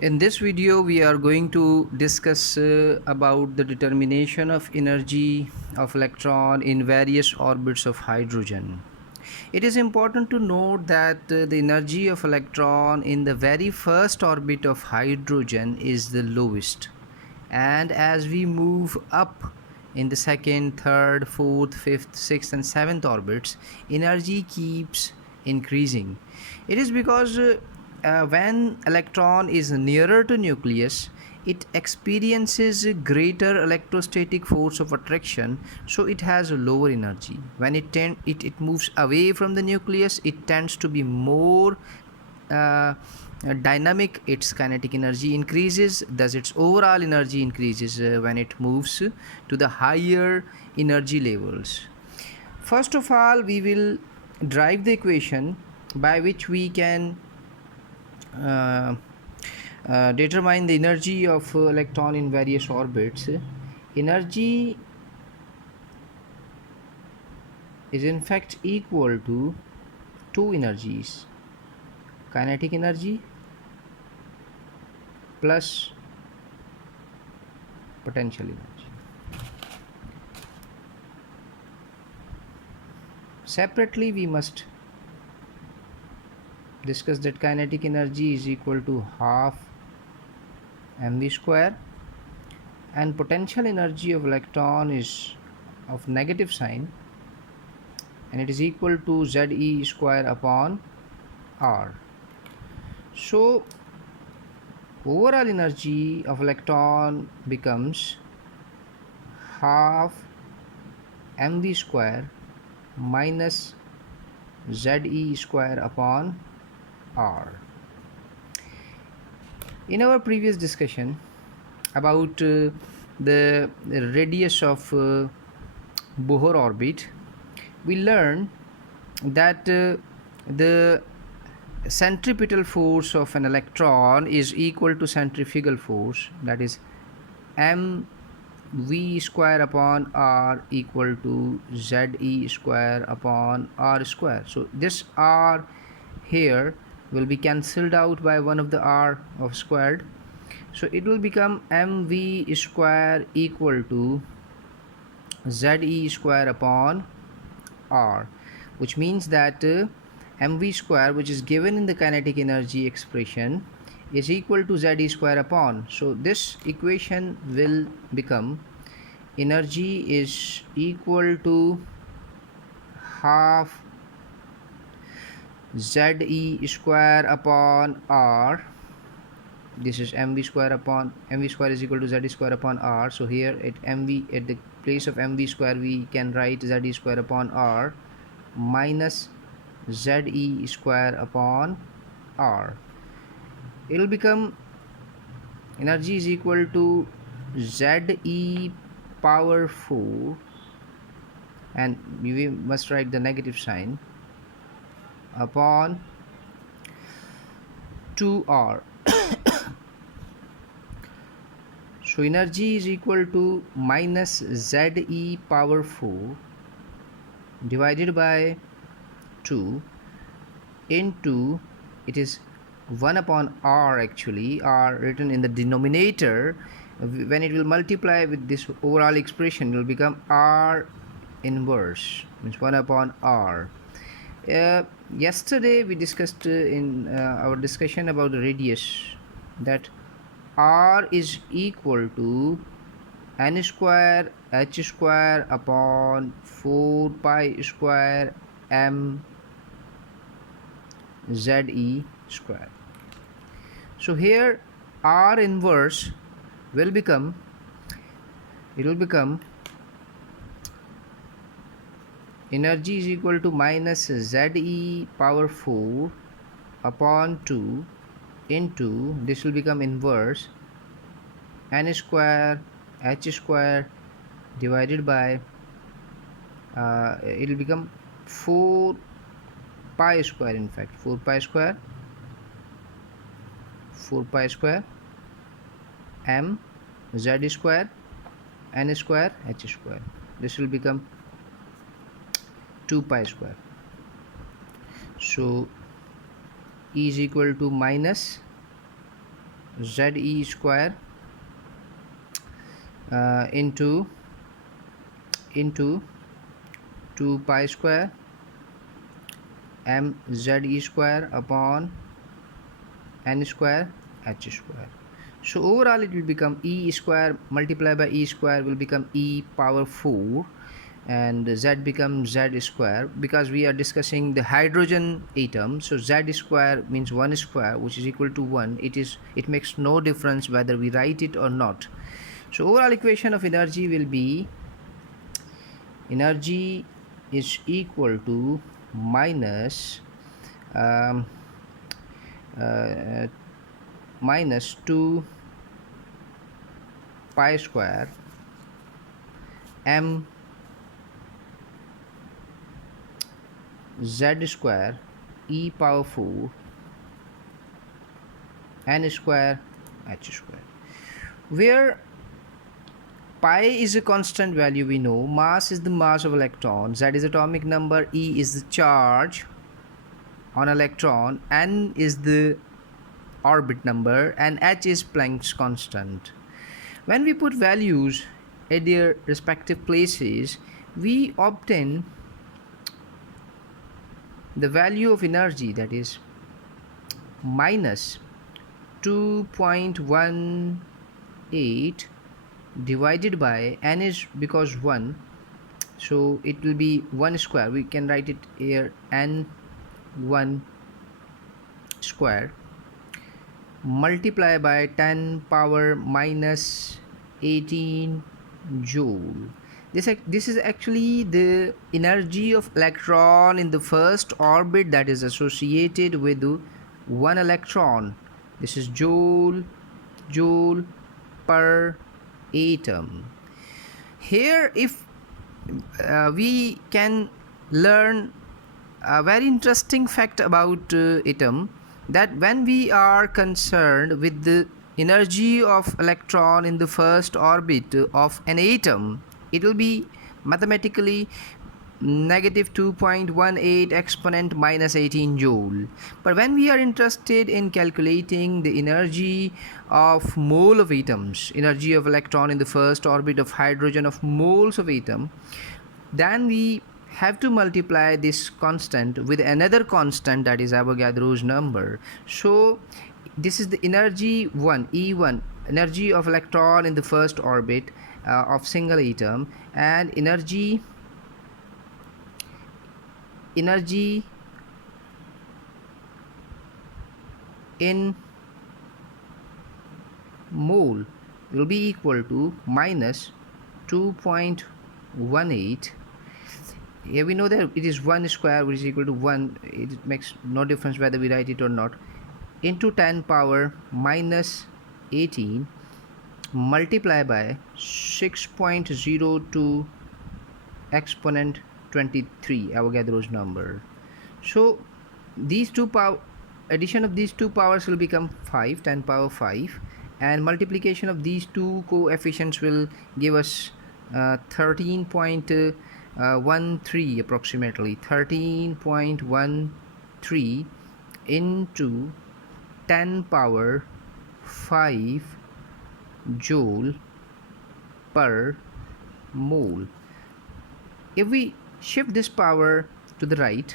In this video, we are going to discuss about the determination of energy of electron in various orbits of hydrogen. It is important to note that the energy of electron in the very first orbit of hydrogen is the lowest, and as we move up in the second, third, fourth, fifth, sixth, and seventh orbits, energy keeps increasing. It is because when electron is nearer to nucleus, it experiences a greater electrostatic force of attraction, so it has a lower energy. When it moves away from the nucleus, it tends to be more uh, dynamic. Its kinetic energy increases, thus its overall energy increases when it moves to the higher energy levels. First of all, we will derive the equation by which we can uh, determine the energy of electron in various orbits. Energy is in fact equal to two energies: kinetic energy plus potential energy. Separately, we must discuss that kinetic energy is equal to half mv square, and potential energy of electron is of negative sign, and it is equal to Ze square upon r. So overall energy of electron becomes half mv square minus Ze square upon r. In our previous discussion about the radius of Bohr orbit, we learned that the centripetal force of an electron is equal to centrifugal force, that is mv square upon r equal to Ze square upon r square. So this r here will be cancelled out by one of the r of squared, so it will become mv square equal to Ze square upon r, which means that mv square, which is given in the kinetic energy expression, is equal to Ze square upon. So this equation will become energy is equal to half Ze square upon r. This is mv square upon mv square is equal to Ze square upon r. So here at the place of mv square we can write Ze square upon r minus Ze square upon r. It will become energy is equal to Ze power 4, and we must write the negative sign, upon 2r. So energy is equal to minus Ze power 4 divided by 2 into, it is 1 upon r, actually r written in the denominator. When it will multiply with this overall expression, it will become r inverse, means 1 upon r. Yesterday we discussed in our discussion about the radius that r is equal to n square h square upon 4 pi square m Ze square. So here r inverse will become, it will become energy is equal to minus Ze power 4 upon 2 into, this will become inverse, n square h square divided by it will become 4 pi square, in fact 4 pi square m Z square n square h square. This will become 2 pi square. So E is equal to minus Ze square into 2 pi square mze square upon n square h square. So overall it will become e square multiplied by e square will become e power 4, and z becomes z square. Because we are discussing the hydrogen atom, so z square means 1 square, which is equal to 1. It makes no difference whether we write it or not. So overall equation of energy will be energy is equal to minus um, uh, minus 2 pi square m z square e power 4 n square h square, where pi is a constant value. We know mass is the mass of electron, z is atomic number, e is the charge on electron, n is the orbit number, and h is Planck's constant. When we put values at their respective places, we obtain the value of energy, that is minus 2.18 divided by n is because 1, so it will be 1 square. We can write it here n1 square multiply by 10 power minus 18 joule. This is actually the energy of electron in the first orbit that is associated with 1 electron. This is joule per atom. Here, if we can learn a very interesting fact about atom, that when we are concerned with the energy of electron in the first orbit of an atom, it will be mathematically negative 2.18 exponent minus 18 joule. But when we are interested in calculating the energy of mole of atoms, energy of electron in the first orbit of hydrogen of moles of atom, then we have to multiply this constant with another constant, that is Avogadro's number. So this is the energy 1, E1, energy of electron in the first orbit of single atom, and energy in mole will be equal to minus 2.18. Here we know that it is 1 square, which is equal to 1. It makes no difference whether we write it or not, into 10 power minus 18 multiply by 6.02 exponent 23, Avogadro's number. So these two addition of these two powers will become 5, 10 power 5, and multiplication of these two coefficients will give us 13.13 approximately 13.13 into 10 power 5 joule per mole. If we shift this power to the right,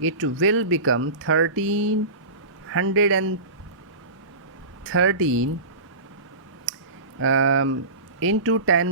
it will become 1313 into 10